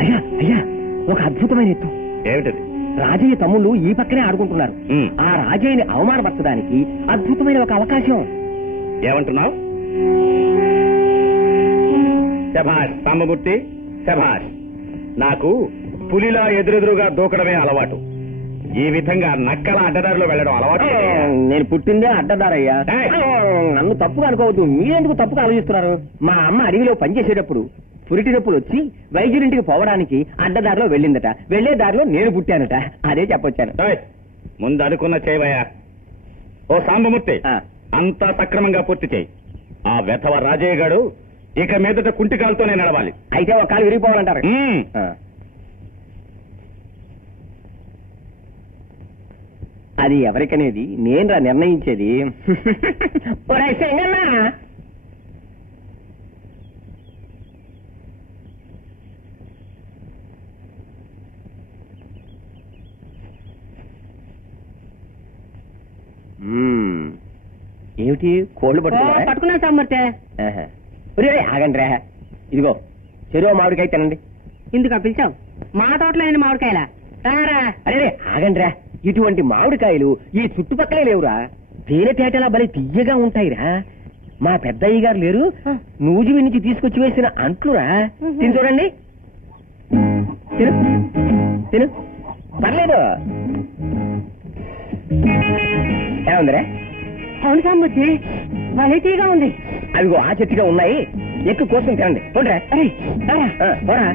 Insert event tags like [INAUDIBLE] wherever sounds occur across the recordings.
అయ్యా అయ్యా ఒక అద్భుతమైన ఎత్తు ఏమిటది? రాజయ్య తమ్ముళ్ళు ఈ పక్కనే ఆడుకుంటున్నారు. ఉమ్. ఆ రాజయ్యని అవమానపరచడానికి అద్భుతమైన ఒక అవకాశం. ఏమంటున్నావు? శభాష్ సాంబమూర్తి శభాష్ నాకు పులిలా ఎదురెదురుగా దూకడమే అలవాటు. ఈ విధంగా నక్కల అడ్డదారిలో వెళ్ళడం అలవాటు. నేను పుట్టిందే అడ్డదారయ్యా. ఏయ్! నన్ను తప్పుగా అనుకోవద్దు. మీరెందుకు తప్పుగా ఆలోచిస్తున్నారు? మా అమ్మ అడవిలో పనిచేసేటప్పుడు పురిటినప్పుడు వచ్చి వైద్యుడింటికి పోవడానికి అడ్డదారిలో వెళ్ళిందట. వెళ్ళే దారిలో నేను పుట్టానట. అదే చెప్పొచ్చాను. ముందు అనుకున్న చేయవయ్యా. ఓ సాంబమూర్తి. అంతా సక్రమంగా పూర్తి చేయి. ఆ వెధవ రాజయ్య గాడు ఇక మీదట కుంటికాలతోనే నడవాలి. అయితే ఒక కాలు విరిగిపోవాలంటారు. అది ఎవరికనేది? నేనురా నిర్ణయించేది? [LAUGHS] ఏమిటి? కోళ్ళు పట్టుకున్నారా? పట్టుకున్నాను సామర్థ్య ఆహా. ఒరేయ్, ఆగండి రా ఇదిగో చెరువు మామిడికాయ తినండి. ఇందుకు పిలిచావు? మా తోటలో నేను మామిడికాయలా? రారా. అరే ఆగండి రా ఇటువంటి మామిడికాయలు ఈ చుట్టుపక్కలే లేవురా. తేనె తేటలా బలి తీయగా ఉంటాయిరా. మా పెద్దయ్య గారు లేరు. నూజివి నుంచి తీసుకొచ్చి వేసిన అంట్లురా. తిని చూడండి. తిను. తిను. పర్లేదు. ఏముందిరా? అవును సామర్థ్య వెరైటీగా ఉంది. అవిగో ఆ చెట్టుగా ఉన్నాయి. ఎక్కువ కోసం తినండి. పోరా.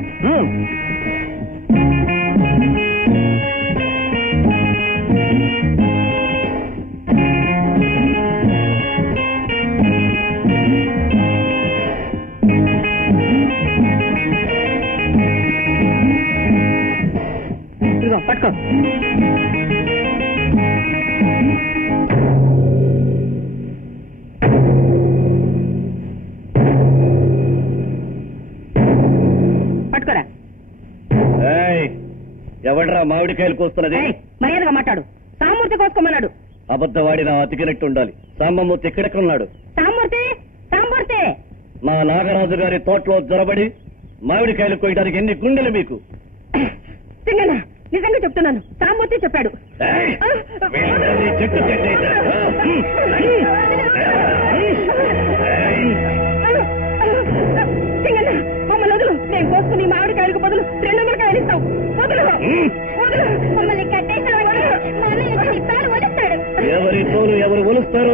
ఇదిగో పట్టుకో. ఎవడ్రా మామిడికాయలు కోస్తున్నది? మర్యాదగా మాట్లాడు. సామూర్తి కోసుకోమన్నాడు. అబద్ధవాడి నా అతికినట్టు ఉండాలి సాంబమూర్తి ఎక్కడెక్కడున్నాడు? సామూర్తి సామూర్తి. మా నాగరాజు గారి తోటలో జొరబడి మామిడికాయలు కోయడానికి ఎన్ని గుండెలు మీకు? నిజంగా చెప్తున్నాను. సామూర్తి చెప్పాడు. చెట్టు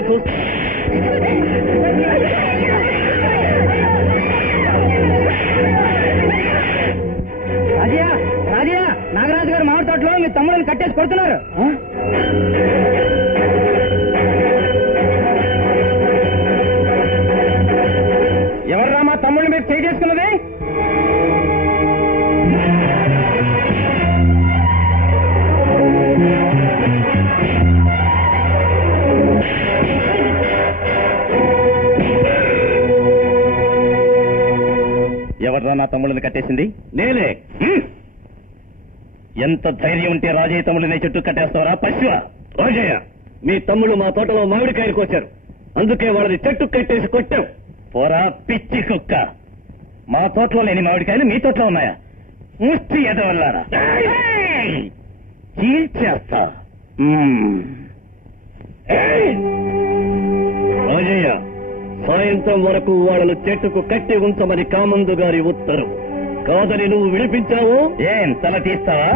చూస్తా రాజయ్య రాజయ్య నాగరాజు గారు మామిడి తోటలో మీ తమ్ముడిని కట్టేసి కొడుతున్నారు. ఎవర్రా మా తమ్ముడిని మీరు చేయి చేసుకున్నది నా తమ్ముళ్ళని కట్టేసింది? నేనే. ఎంత ధైర్యం ఉంటే రాజయ్య తమ్ముళ్ళని చెట్టు కట్టేస్తావరా? పశువ. రాజయ్య మీ తమ్ముళ్ళు మా తోటలో మామిడికాయలు కోశారు. అందుకే వాళ్ళని చెట్టు కట్టేసి కొట్టాం. పోరా పిచ్చి కుక్క. మా తోటలో లేని మామిడికాయలు మీ తోటలో ఉన్నాయా? ముష్టి ఎదవల్లారా. చీల్చేస్తా. సాయంత్రం వరకు వాళ్ళను చెట్టుకు కట్టి ఉంచమని కామందు గారి ఉత్తరం. కాదని నువ్వు విడిపించావు ఏం తల తీస్తావా?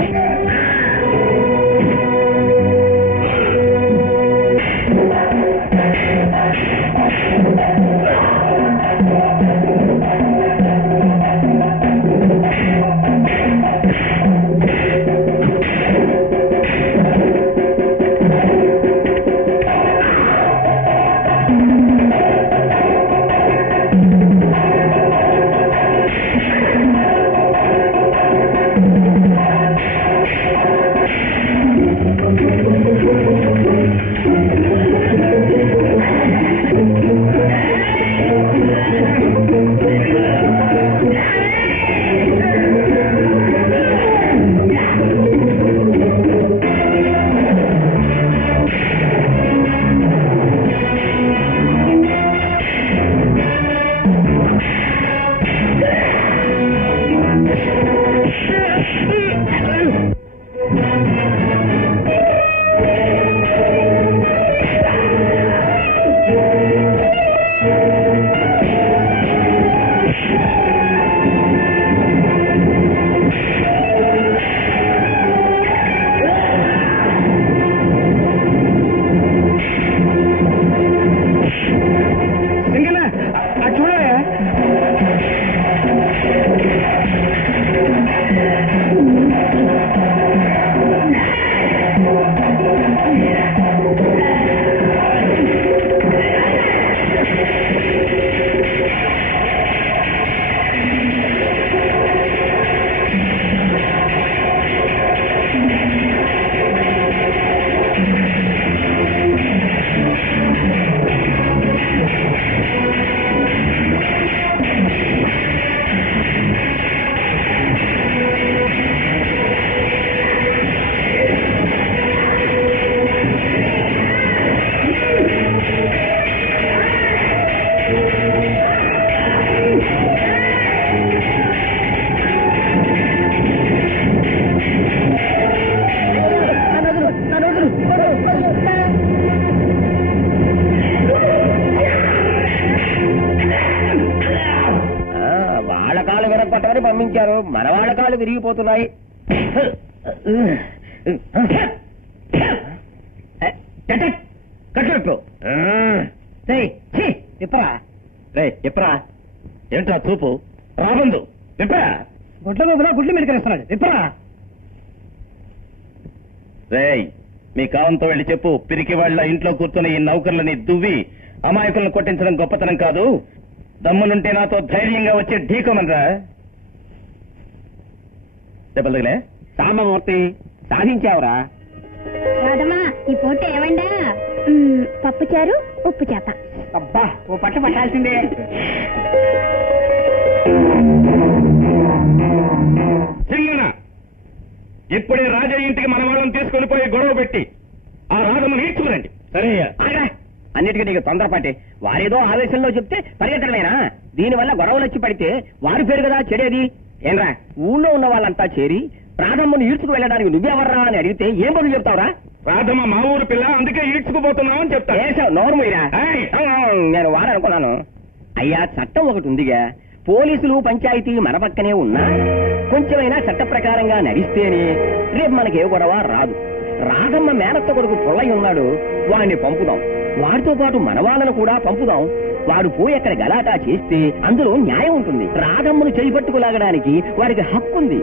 పట్టమని పంపించారు. మన వాళ్ళ కాళ్ళు విరిగిపోతున్నాయి. కట్టు రే ఎప్పరా ఏంట్రా చూపు? రాబందు. ఎప్పరా గుడ్ల మీద గుడ్లు మెడికరిస్తున్నాడు ఇప్పరా రేయ్ మీ కావంతో వెళ్ళి చెప్పు. పిరికి వాళ్ళ ఇంట్లో కూర్చుని ఈ నౌకర్లని దువ్వి అమాయకులను కొట్టించడం గొప్పతనం కాదు. దమ్మునుంటే నాతో ధైర్యంగా వచ్చి ఢీకోమనరా దెబ్బలే సాంబమూర్తి సాధించావురా. ఈ పూట ఏమండా పప్పు చారు ఉప్పు చేప. అబ్బా ఓ పట్ట పట్టాల్సిందే. సింగన ఇప్పుడే రాజా ఇంటికి మన వాళ్ళని తీసుకొని పోయి గొడవ పెట్టి ఆ రాగము నేర్చుకురండి సరే. అన్నిటికీ నీకు తొందరపాటే. వారేదో ఆవేశంలో చెప్తే పరిగెత్తడమేనా? దీనివల్ల గొడవలు వచ్చి పడితే వారి పేరు కదా చెడేది. ఏంరా? ఊళ్ళో ఉన్న వాళ్ళంతా చేరి ప్రాధమ్మను ఈడ్చుకు వెళ్ళడానికి నువ్వెవర్రా అని అడిగితే ఏం బదులు చెప్తావురా? రాధమ్మ మా ఊరు పిల్ల అందుకే ఈడ్చుకుపోతున్నామని చెప్తా. ఏసావు నోరు మూయరా. ఏయ్. ఆ, నేను వాడనుకున్నాను. అయ్యా చట్టం ఒకటి ఉందిగా. పోలీసులు పంచాయతీ మన పక్కనే ఉన్నా కొంచెమైనా చట్ట ప్రకారంగా నడిస్తేనే రేపు మనకి ఏ గొడవ రాదు. రాధమ్మ మేనత్త కొడుకు పుల్లయ్య ఉన్నాడు వాడిని పంపుదాం. వాడితో పాటు మన వాళ్ళను కూడా పంపుదాం. వాడు పోయి అక్కడ గలాటా చేస్తే అందులో న్యాయం ఉంటుంది. రాధమ్మను చేపట్టుకులాగడానికి వారికి హక్కు ఉంది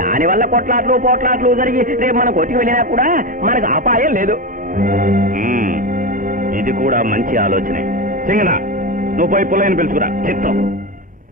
దానివల్ల కొట్లాట్లు పోట్లాట్లు జరిగి రేపు మనం కొట్టుకు వెళ్ళినా కూడా మనకు అపాయం లేదు. ఇది కూడా మంచి ఆలోచనే. సింగనా నువ్వు పోయి పుల్లయ్యని పిలుచుకురా. చిత్తం